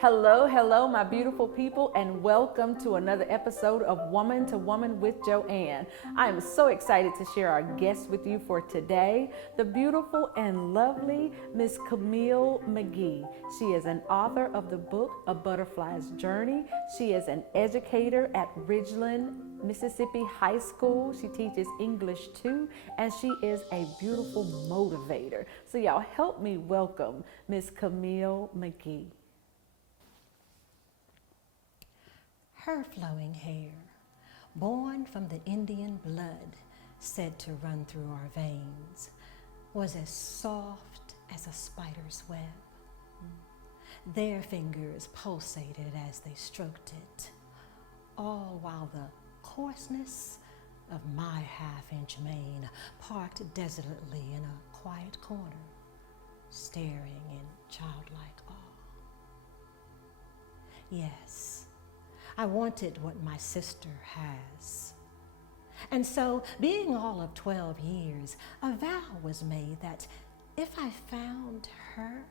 Hello, hello, my beautiful people, and welcome to another episode of Woman to Woman with Joanne. I am so excited to share our guest with you for today, the beautiful and lovely Miss Camille Magee. She is an author of the book A Butterfly's Journey. She is an educator at Ridgeland, Mississippi High School. She teaches English too, and she is a beautiful motivator. So y'all help me welcome Miss Camille Magee. Her flowing hair, born from the Indian blood said to run through our veins, was as soft as a spider's web. Their fingers pulsated as they stroked it, all while the coarseness of my half-inch mane parked desolately in a quiet corner, staring in childlike awe. Yes, I wanted what my sister has. And so, being all of 12 years, a vow was made that if I found her,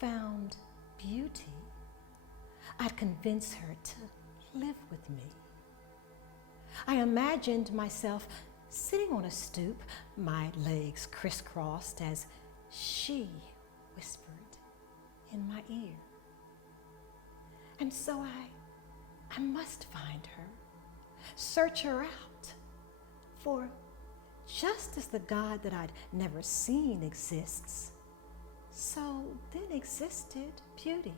found beauty, I'd convince her to live with me. I imagined myself sitting on a stoop, my legs crisscrossed, as she whispered in my ear. And so I must find her, search her out, for just as the God that I'd never seen exists, so then existed beauty.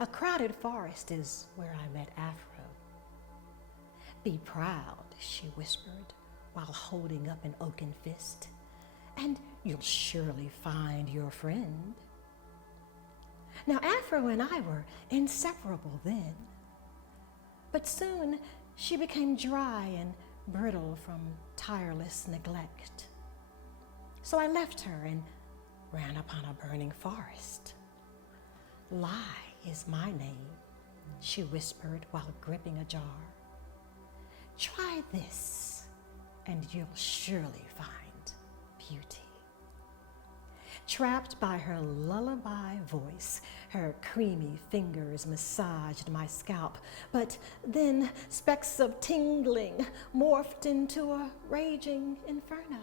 A crowded forest is where I met Afro. Be proud, she whispered, while holding up an oaken fist, and you'll surely find your friend. Now, Afro and I were inseparable then, but soon she became dry and brittle from tireless neglect. So I left her and ran upon a burning forest. Lie is my name, she whispered while gripping a jar. Try this, and you'll surely find beauty. Trapped by her lullaby voice, her creamy fingers massaged my scalp, but then specks of tingling morphed into a raging inferno.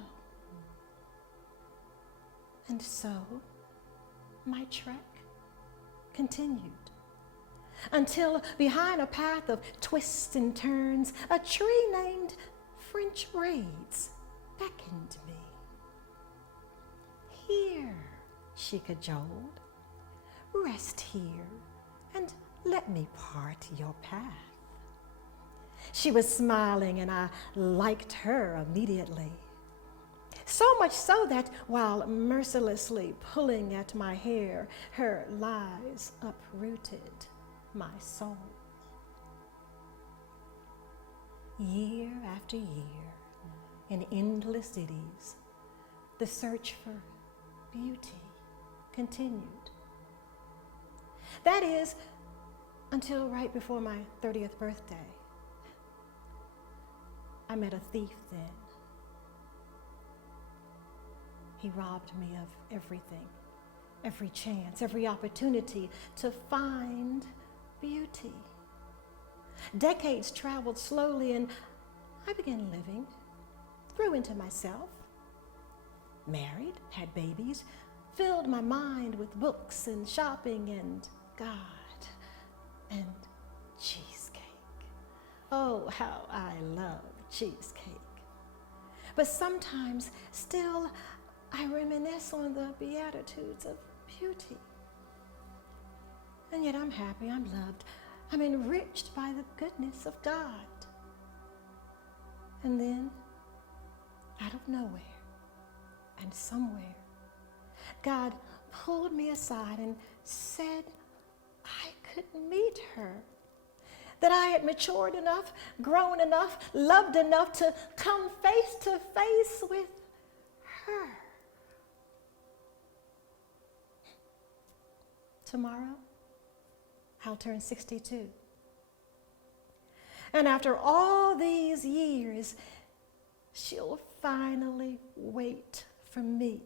And so, my trek continued, until behind a path of twists and turns, a tree named French Braids beckoned me. Here, she cajoled, rest here and let me part your path. She was smiling and I liked her immediately. So much so that while mercilessly pulling at my hair, her lies uprooted my soul. Year after year, in endless cities, the search for beauty continued. That is, until right before my 30th birthday. I met a thief then. He robbed me of everything, every chance, every opportunity to find beauty. Decades traveled slowly and I began living, grew into myself. Married, had babies, filled my mind with books and shopping and God and cheesecake. Oh, how I love cheesecake. But sometimes still I reminisce on the beatitudes of beauty. And yet I'm happy, I'm loved, I'm enriched by the goodness of God. And then, out of nowhere, and somewhere, God pulled me aside and said I could meet her, that I had matured enough, grown enough, loved enough to come face to face with her. Tomorrow, I'll turn 62. And after all these years, she'll finally wait for me.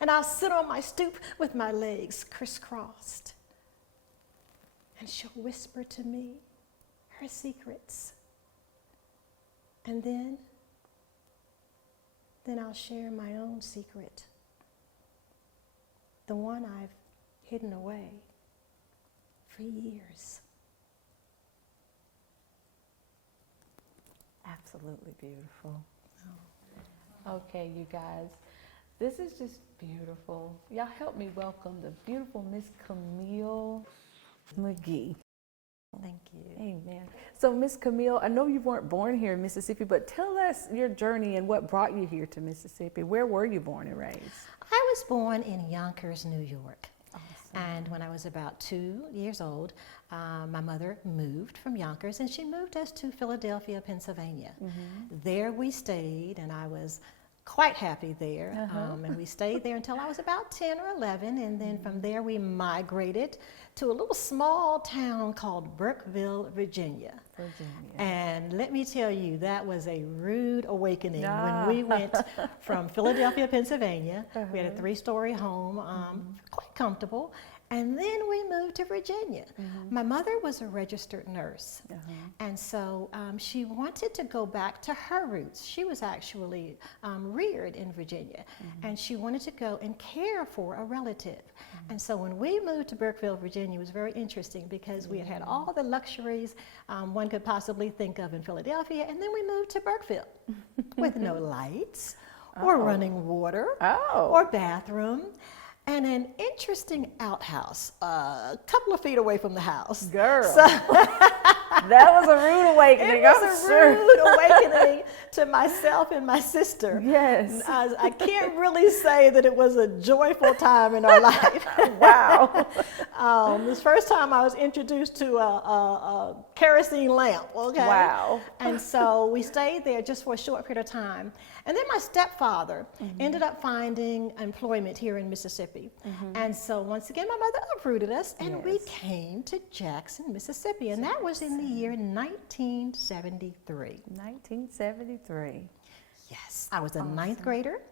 And I'll sit on my stoop with my legs crisscrossed. And she'll whisper to me her secrets. And then I'll share my own secret. The one I've hidden away for years. Absolutely beautiful. Okay, you guys, this is just beautiful. Y'all help me welcome the beautiful Miss Camille Magee. Thank you. Amen. So, Miss Camille, I know you weren't born here in Mississippi, but tell us your journey and what brought you here to Mississippi. Where were you born and raised? I was born in Yonkers, New York. Awesome. And when I was about 2 years old, my mother moved from Yonkers, and she moved us to Philadelphia, Pennsylvania. Mm-hmm. There we stayed, and I was quite happy there. And we stayed there until I was about 10 or 11, and then from there we migrated to a little small town called Burkeville, Virginia. And let me tell you, that was a rude awakening when we went from Philadelphia, Pennsylvania. We had a 3-story home, quite comfortable. And then we moved to Virginia. My mother was a registered nurse. And so she wanted to go back to her roots. She was actually reared in Virginia. And she wanted to go and care for a relative. And so when we moved to Burkeville, Virginia, it was very interesting because we had all the luxuries one could possibly think of in Philadelphia. And then we moved to Burkeville with no lights or running water or bathroom. And an interesting outhouse, a couple of feet away from the house. Girl, so, that was a rude awakening. It was a rude awakening to myself and my sister. Yes. I can't really say that it was a joyful time in our life. Wow. This first time I was introduced to a kerosene lamp, okay? Wow. And so we stayed there just for a short period of time. And then my stepfather ended up finding employment here in Mississippi. And so once again, my mother uprooted us and we came to Jackson, Mississippi. And that was in the year 1973. 1973. Yes, I was a ninth grader,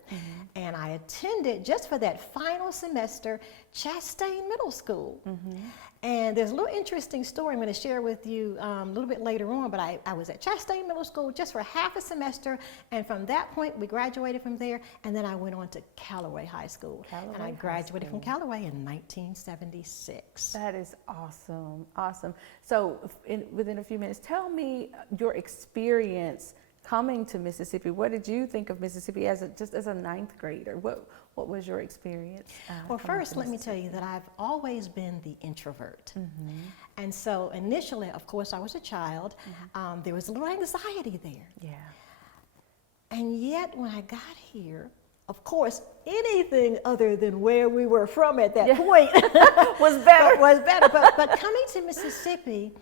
and I attended just for that final semester Chastain Middle School. And there's a little interesting story I'm going to share with you a little bit later on, but I was at Chastain Middle School just for half a semester, and from that point we graduated from there, and then I went on to Callaway High School. And I graduated from Callaway in 1976. That is awesome, awesome. So within a few minutes, tell me your experience coming to Mississippi. What did you think of Mississippi just as a ninth grader? What was your experience? Well, first, let me tell you that I've always been the introvert. And so initially, of course, I was a child. There was a little anxiety there. Yeah. And yet, when I got here, of course, anything other than where we were from at that point was better. But coming to Mississippi,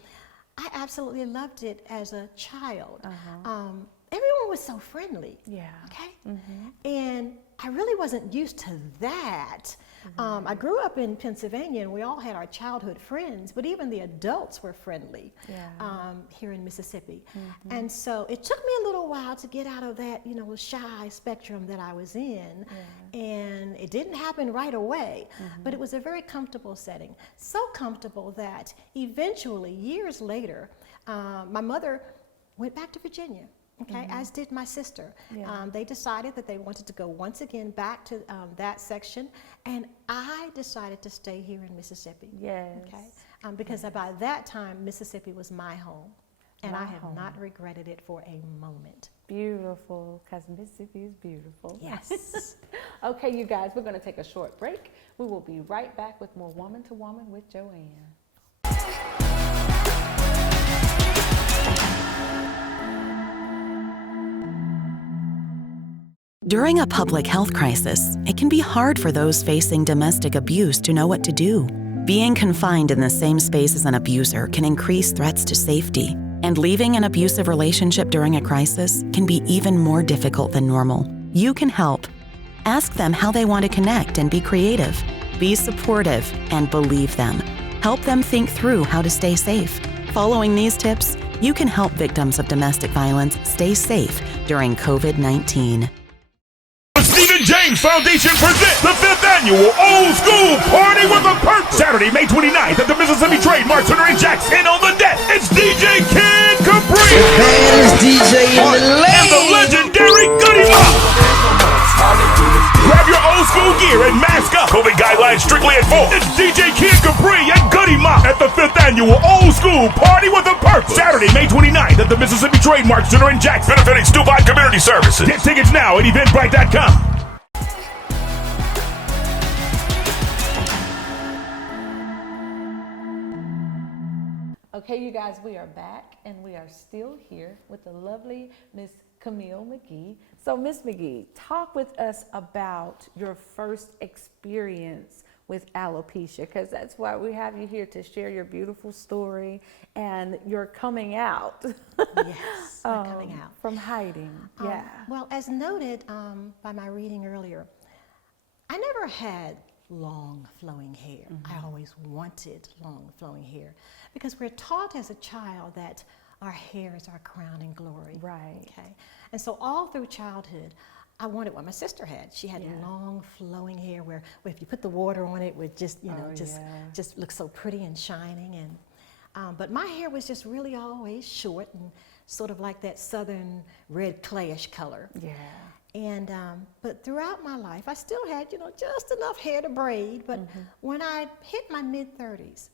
I absolutely loved it as a child. Everyone was so friendly. Okay? And I really wasn't used to that. I grew up in Pennsylvania, and we all had our childhood friends, but even the adults were friendly here in Mississippi. And so it took me a little while to get out of that, shy spectrum that I was in. And it didn't happen right away, but it was a very comfortable setting. So comfortable that eventually, years later, my mother went back to Virginia. Okay, as did my sister. They decided that they wanted to go once again back to that section, and I decided to stay here in Mississippi. Okay, because by that time Mississippi was my home, and I have not regretted it for a moment. Beautiful, because Mississippi is beautiful. Yes. Okay, you guys, we're going to take a short break. We will be right back with more Woman to Woman with Joanne. During a public health crisis, it can be hard for those facing domestic abuse to know what to do. Being confined in the same space as an abuser can increase threats to safety, and leaving an abusive relationship during a crisis can be even more difficult than normal. You can help. Ask them how they want to connect and be creative. Be supportive and believe them. Help them think through how to stay safe. Following these tips, you can help victims of domestic violence stay safe during COVID-19. The Stephen James Foundation presents the 5th annual Old School Party with a Purpose. Saturday, May 29th at the Mississippi Trademark Center in Jackson. And on the deck, it's DJ Kid Capri. Hands DJ in the lane. And the legendary Goody Mob. Grab your old school gear and mask up. COVID guidelines strictly enforced. It's DJ Kid Capri and Goody Mob at the 5th annual Old School Party with a Purpose. Saturday, May 29th at the Mississippi Trademark Center in Jackson. Benefiting Stupid Community Services. Get tickets now at eventbrite.com. Okay, you guys, we are back and we are still here with the lovely Miss Camille Magee. So, Miss Magee, talk with us about your first experience with alopecia, because that's why we have you here, to share your beautiful story and your coming out. Yes, my coming out. From hiding, yeah. Well, as noted by my reading earlier, I never had long flowing hair. I always wanted long flowing hair because we're taught as a child that our hair is our crown and glory. Right. Okay. And so all through childhood, I wanted what my sister had. She had long flowing hair where if you put the water on it, it would just, just look so pretty and shining. And but my hair was just really always short and sort of like that southern red clayish color. Yeah. And but throughout my life, I still had, just enough hair to braid. But when I hit my mid-30s,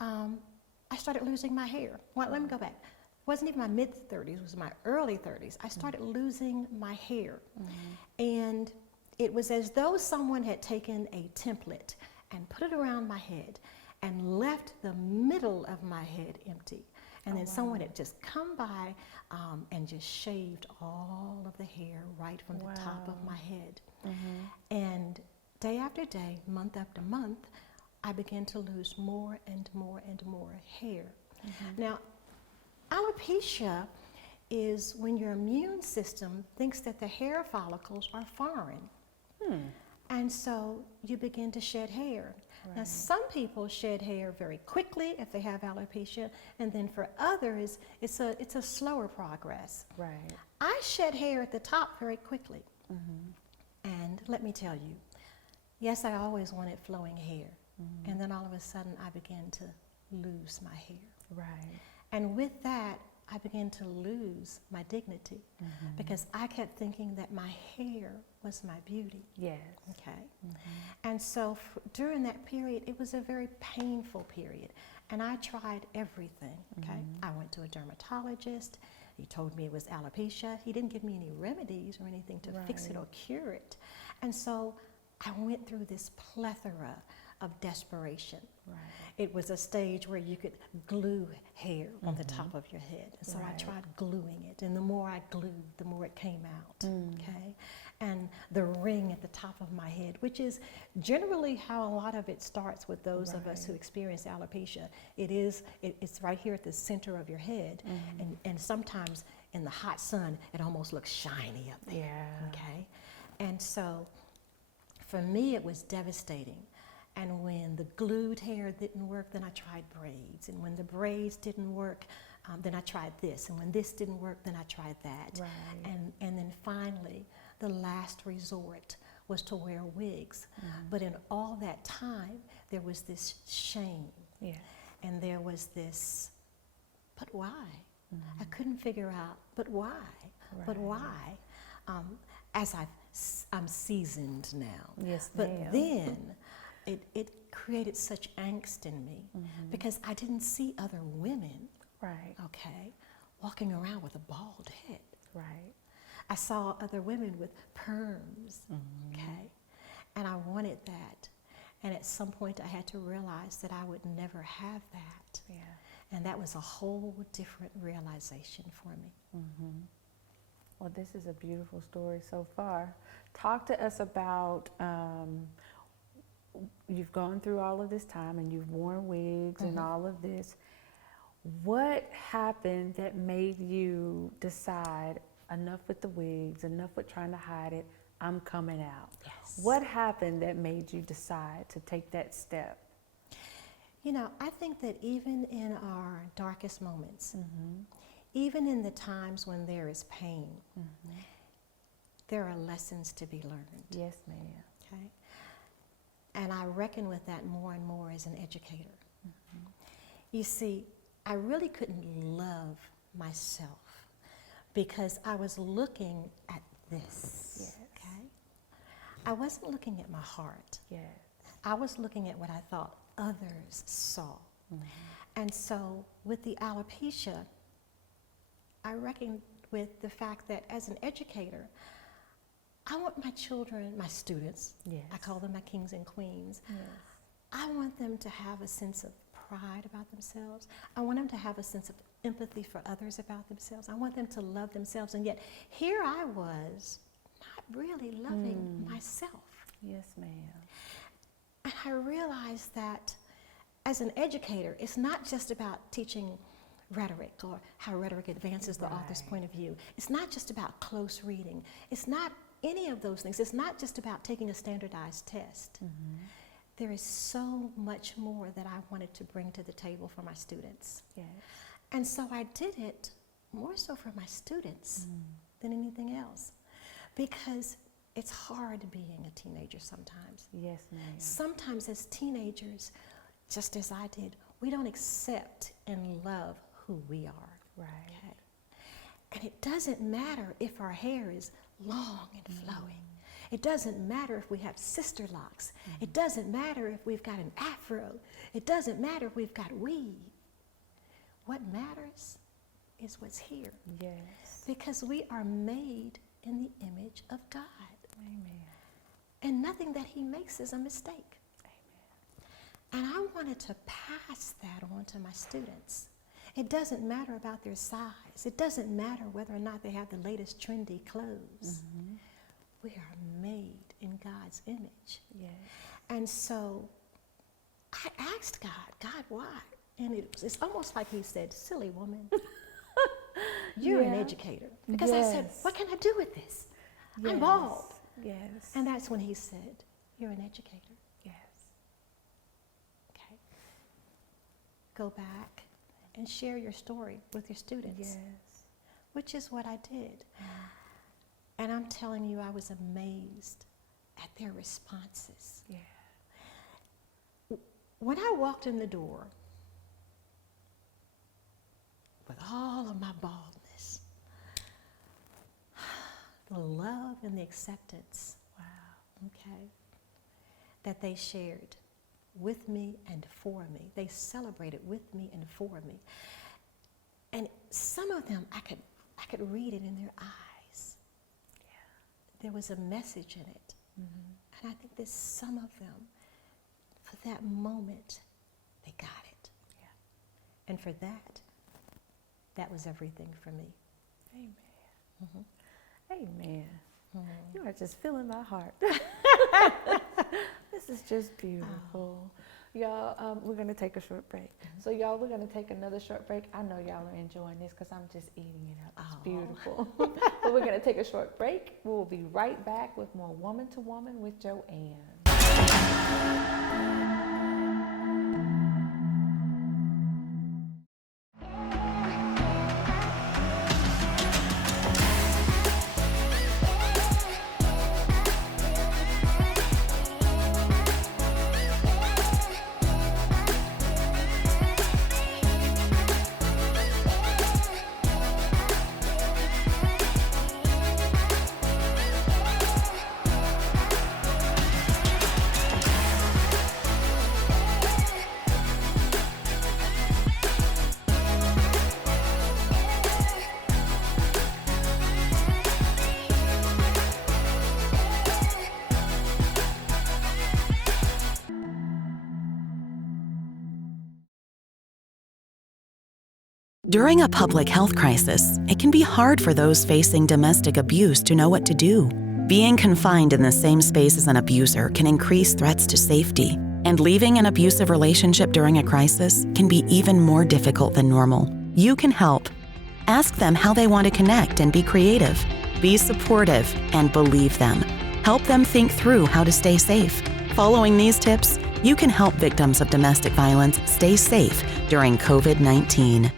I started losing my hair. Well, let me go back. It wasn't even my mid-30s, it was my early 30s. I started losing my hair. And it was as though someone had taken a template and put it around my head and left the middle of my head empty. And then someone had just come by and just shaved all of the hair right from the top of my head. And day after day, month after month, I began to lose more and more and more hair. Now, alopecia is when your immune system thinks that the hair follicles are foreign. And so you begin to shed hair. Now, some people shed hair very quickly if they have alopecia, and then for others, it's a slower progress. Right. I shed hair at the top very quickly. And let me tell you, yes, I always wanted flowing hair. And then all of a sudden, I began to lose my hair. Right. And with that, I began to lose my dignity because I kept thinking that my hair was my beauty. Yes. Okay. And so during that period, it was a very painful period. And I tried everything. Okay. I went to a dermatologist. He told me it was alopecia. He didn't give me any remedies or anything to fix it or cure it. And so I went through this plethora of desperation. Right. It was a stage where you could glue hair on the top of your head. And so I tried gluing it. And the more I glued, the more it came out. Okay. And the ring at the top of my head, which is generally how a lot of it starts with those of us who experience alopecia. It's right here at the center of your head. And sometimes in the hot sun, it almost looks shiny up there. Yeah. Okay. And so for me, it was devastating. And when the glued hair didn't work, then I tried braids. And when the braids didn't work, then I tried this. And when this didn't work, then I tried that. Right. And then finally, the last resort was to wear wigs. But in all that time, there was this shame. Yeah. And there was this, but why? I couldn't figure out, but why? Right. But why? As I'm seasoned now. Yes, but then it created such angst in me because I didn't see other women, okay, walking around with a bald head. Right. I saw other women with perms, okay, and I wanted that. And at some point I had to realize that I would never have that. Yeah. And that was a whole different realization for me. Well, this is a beautiful story so far. Talk to us about, you've gone through all of this time and you've worn wigs and all of this. What happened that made you decide, enough with the wigs, enough with trying to hide it, I'm coming out? Yes. What happened that made you decide to take that step? You know, I think that even in our darkest moments, even in the times when there is pain, there are lessons to be learned. Yes, ma'am. Okay? And I reckon with that more and more as an educator. You see, I really couldn't love myself because I was looking at this. Yes. Okay? I wasn't looking at my heart. Yes. I was looking at what I thought others saw. And so with the alopecia, I reckoned with the fact that as an educator, I want my children, my students, Yes. I call them my kings and queens, Yes. I want them to have a sense of pride about themselves. I want them to have a sense of empathy for others about themselves. I want them to love themselves. And yet here I was not really loving myself. Yes, ma'am. And I realized that as an educator, it's not just about teaching rhetoric or how rhetoric advances the author's point of view. It's not just about close reading. It's not any of those things. It's not just about taking a standardized test. There is so much more that I wanted to bring to the table for my students. Yes. And so I did it more so for my students than anything else, because it's hard being a teenager sometimes. Yes, ma'am. Sometimes as teenagers, just as I did, we don't accept and love who we are. Right. Okay? And it doesn't matter if our hair is long and flowing. It doesn't matter if we have sister locks. It doesn't matter if we've got an afro. It doesn't matter if we've got weave. What matters is what's here. Yes. Because we are made in the image of God. Amen. And nothing that he makes is a mistake. Amen. And I wanted to pass that on to my students. It doesn't matter about their size. It doesn't matter whether or not they have the latest trendy clothes. We are made in God's image. Yes. And so I asked God, why? And it's almost like he said, silly woman, you're an Yeah. educator. Because I said, Yes. what can I do with this? Yes. I'm bald. Yes. And that's when he said, you're an educator. yes. Okay. Go back and share your story with your students, Yes. which is what I did. And I'm telling you, I was amazed at their responses. Yeah. When I walked in the door with all of my baldness, the love and the acceptance, Wow. okay, that they shared with me and for me. They celebrated with me and for me. And some of them, I could read it in their eyes. Yeah. There was a message in it. And I think that some of them, for that moment, they got it. Yeah. And for that was everything for me. Amen. Amen. You are just filling my heart. This is just beautiful. Y'all, we're going to take a short break. So y'all, we're going to take another short break. I know y'all are enjoying this because I'm just eating it up. It's beautiful. But we're going to take a short break. We will be right back with more Woman to Woman with Joanne. During a public health crisis, it can be hard for those facing domestic abuse to know what to do. Being confined in the same space as an abuser can increase threats to safety, and leaving an abusive relationship during a crisis can be even more difficult than normal. You can help. Ask them how they want to connect and be creative. Be supportive and believe them. Help them think through how to stay safe. Following these tips, you can help victims of domestic violence stay safe during COVID-19.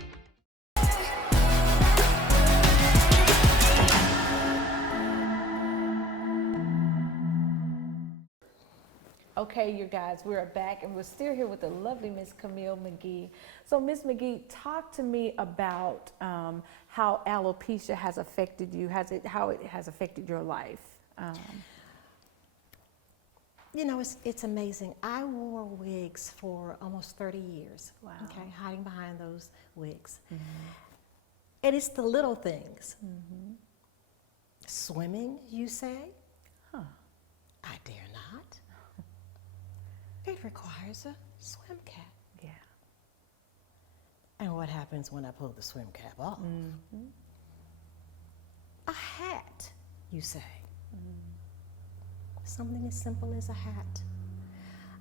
Okay, you guys, we're back and we're still here with the lovely Miss Camille Magee. So Miss Magee, talk to me about how alopecia has affected you, how it has affected your life. You know, it's amazing. I wore wigs for almost 30 years. Wow. Okay, hiding behind those wigs. And it's the little things. Swimming, you say? Huh. I dare not. It requires a swim cap. Yeah. And what happens when I pull the swim cap off? A hat, you say? Something as simple as a hat.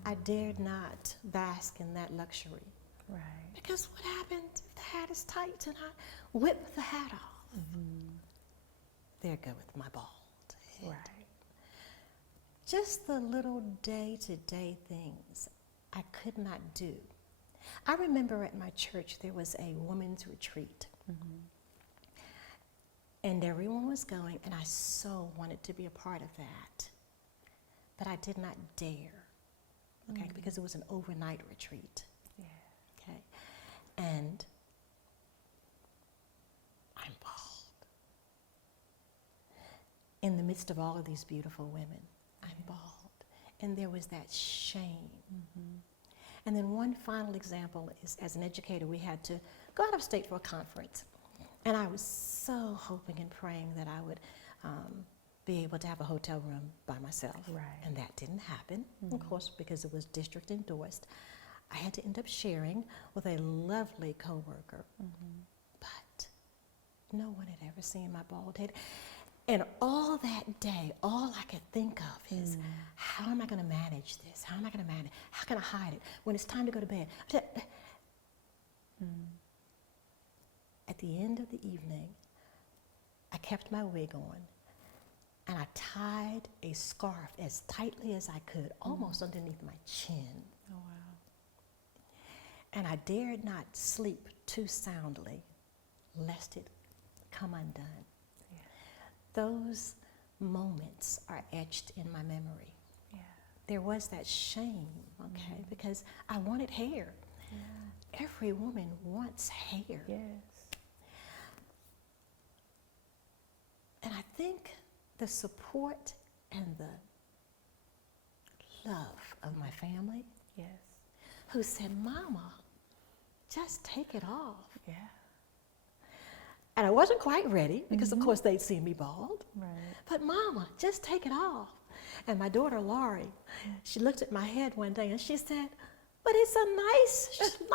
I dared not bask in that luxury. Right. Because what happens if the hat is tight and I whip the hat off? There goeth my bald head. Right. Just the little day-to-day things I could not do. I remember at my church there was a women's retreat. And everyone was going, and I so wanted to be a part of that. But I did not dare, okay, because it was an overnight retreat. Yeah. Okay, and I'm bald. In the midst of all of these beautiful women, I'm bald. And there was that shame. And then one final example is, as an educator, we had to go out of state for a conference. And I was so hoping and praying that I would be able to have a hotel room by myself. Right. And that didn't happen, of course, because it was district endorsed. I had to end up sharing with a lovely coworker. But no one had ever seen my bald head. And all that day, all I could think of is, how am I going to manage this? How am I going to manage? How can I hide it when it's time to go to bed? At the end of the evening, I kept my wig on, and I tied a scarf as tightly as I could, almost underneath my chin. Oh, wow. And I dared not sleep too soundly, lest it come undone. Yeah. Those moments are etched in my memory. Yeah. There was that shame, okay, because I wanted hair. Yeah. Every woman wants hair. Yes. And I think the support and the love of my family, Yes. who said, Mama, just take it off. Yeah. And I wasn't quite ready because, of course, they'd seen me bald. Right. But Mama, just take it off. And my daughter, Laurie, she looked at my head one day and she said, but it's a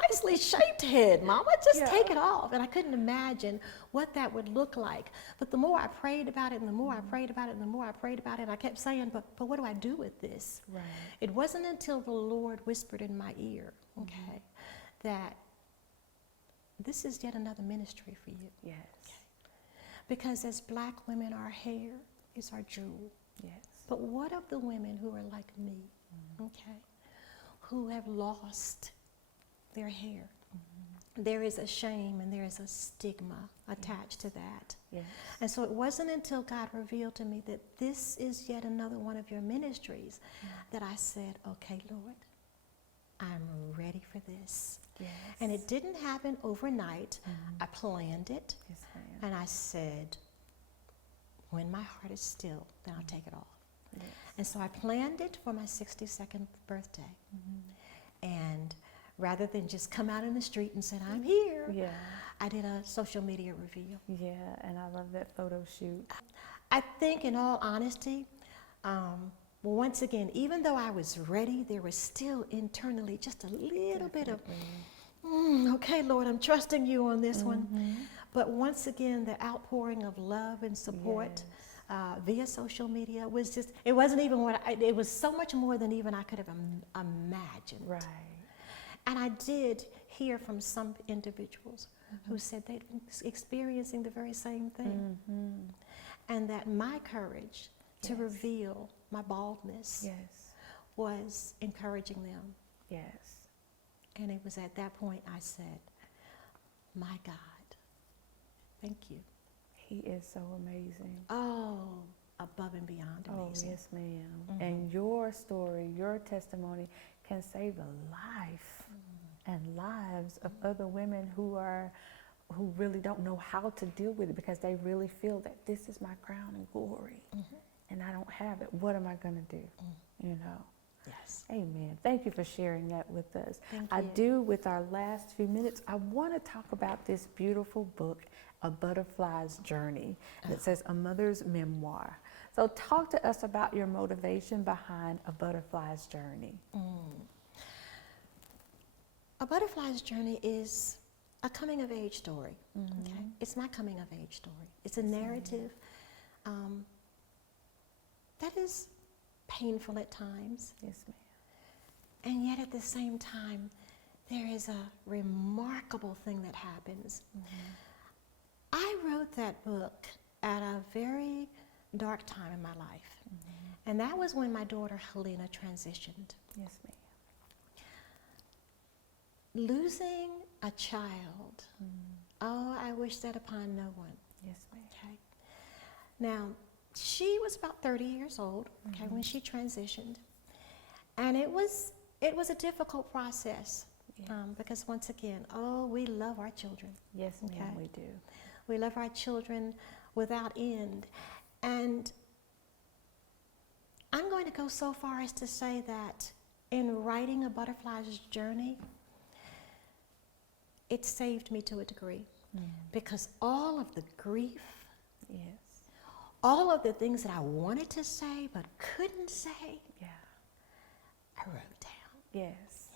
nicely shaped head, Mama, just take it off. And I couldn't imagine what that would look like. But the more I prayed about it and the more I prayed about it and the more I prayed about it, I kept saying, but what do I do with this? Right. It wasn't until the Lord whispered in my ear, okay, that this is yet another ministry for you. Yes. Because as black women, our hair is our jewel. Yes. But what of the women who are like me, okay, who have lost their hair? There is a shame and there is a stigma attached to that. Yes. And so it wasn't until God revealed to me that this is yet another one of your ministries that I said, okay, Lord, I'm ready for this. Yes. And it didn't happen overnight. I planned it. Yes, ma'am. And I said, when my heart is still, then I'll take it off. Yes. And so I planned it for my 62nd birthday. And rather than just come out in the street and say, I'm here, Yeah. I did a social media reveal. Yeah, and I love that photo shoot. I think, in all honesty, once again, even though I was ready, there was still internally just a little bit of, okay, Lord, I'm trusting you on this one. But once again, the outpouring of love and support via social media was just, it wasn't even what it was so much more than even I could have imagined. Right. And I did hear from some individuals who said they'd been experiencing the very same thing. And that my courage to reveal my baldness was encouraging them. Yes. And it was at that point I said, my God, thank you. He is so amazing. Oh, above and beyond amazing. Oh, yes, ma'am. And your story, your testimony can save the life and lives of other women who really don't know how to deal with it, because they really feel that this is my crown and glory and I don't have it. What am I going to do? You know? Yes. Amen. Thank you for sharing that with us. Thank I you. do, with our last few minutes, I want to talk about this beautiful book, A Butterfly's Journey. And it says A Mother's Memoir. So talk to us about your motivation behind A Butterfly's Journey. A Butterfly's Journey is a coming-of-age story. Okay, it's my coming-of-age story. It's a narrative that is painful at times, Yes, ma'am. and yet at the same time, there is a remarkable thing that happens. I wrote that book at a very dark time in my life, and that was when my daughter Helena transitioned. Yes, ma'am. Losing a child, oh, I wish that upon no one. Yes, ma'am. Okay. Now, she was about 30 years old, okay, when she transitioned, and it was a difficult process because once again, we love our children. Yes, ma'am, Okay. we do. We love our children without end, and I'm going to go so far as to say that in writing A Butterfly's Journey, it saved me to a degree, because all of the grief, Yes. all of the things that I wanted to say but couldn't say, Yeah. I wrote down. Yes.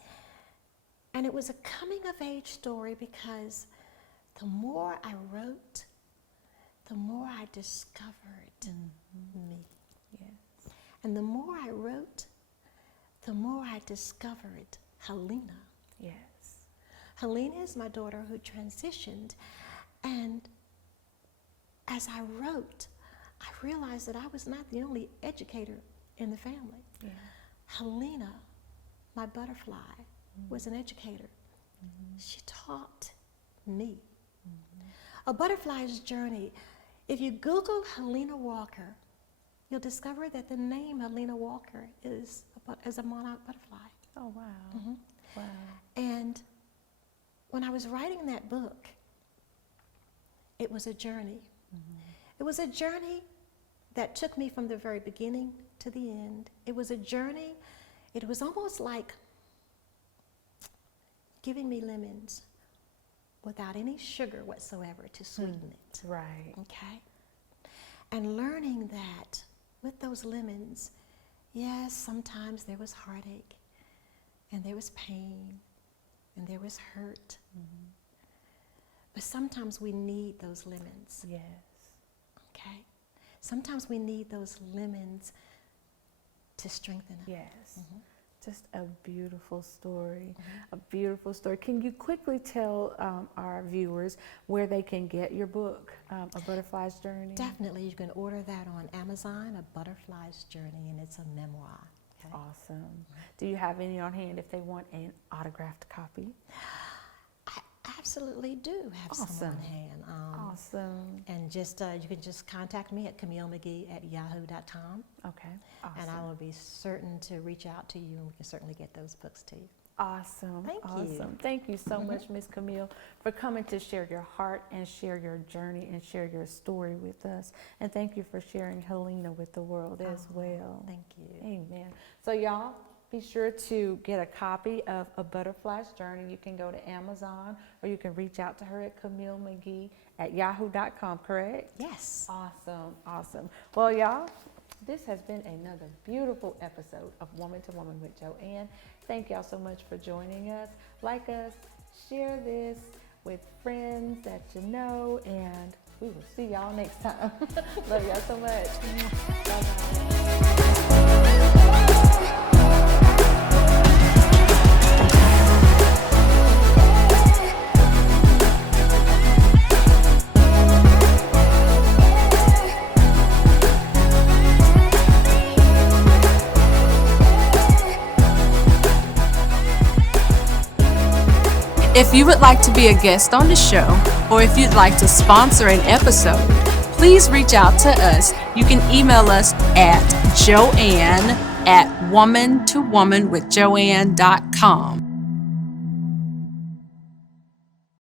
And it was a coming-of-age story because the more I wrote, the more I discovered me. Yes. And the more I wrote, the more I discovered Helena. Yes. Helena is my daughter who transitioned, and as I wrote, I realized that I was not the only educator in the family. Yeah. Helena, my butterfly, was an educator. She taught me. A Butterfly's Journey. If you Google Helena Walker, you'll discover that the name Helena Walker is a monarch butterfly. Oh, wow. Wow. And when I was writing that book, it was a journey. It was a journey that took me from the very beginning to the end. It was a journey, it was almost like giving me lemons without any sugar whatsoever to sweeten it. Right. Okay? And learning that with those lemons, yes, sometimes there was heartache, and there was pain, and there was hurt. But sometimes we need those lemons. Yes. Okay? Sometimes we need those lemons to strengthen us. Yes. Just a beautiful story. A beautiful story. Can you quickly tell our viewers where they can get your book, A Butterfly's Journey? Definitely, you can order that on Amazon, A Butterfly's Journey, and it's a memoir. Okay? Awesome. Do you have any on hand if they want an autographed copy? I absolutely do have some Awesome. on hand. Awesome. And just you can just contact me at Camille Magee at yahoo.com, Okay. Awesome. and I will be certain to reach out to you, and we can certainly get those books to you. Awesome. Thank you. Awesome. Thank you so much, Miss Camille, for coming to share your heart and share your journey and share your story with us. And thank you for sharing Helena with the world as well. Thank you. Amen. So y'all, be sure to get a copy of A Butterfly's Journey. You can go to Amazon, or you can reach out to her at Camille Magee at yahoo.com, correct? Yes. Awesome, awesome. Well, y'all, this has been another beautiful episode of Woman to Woman with Joanne. Thank y'all so much for joining us. Like us, share this with friends that you know, and we will see y'all next time. Love y'all so much. Bye-bye. If you would like to be a guest on the show, or if you'd like to sponsor an episode, please reach out to us. You can email us at Joanne at womantowomanwithjoanne.com.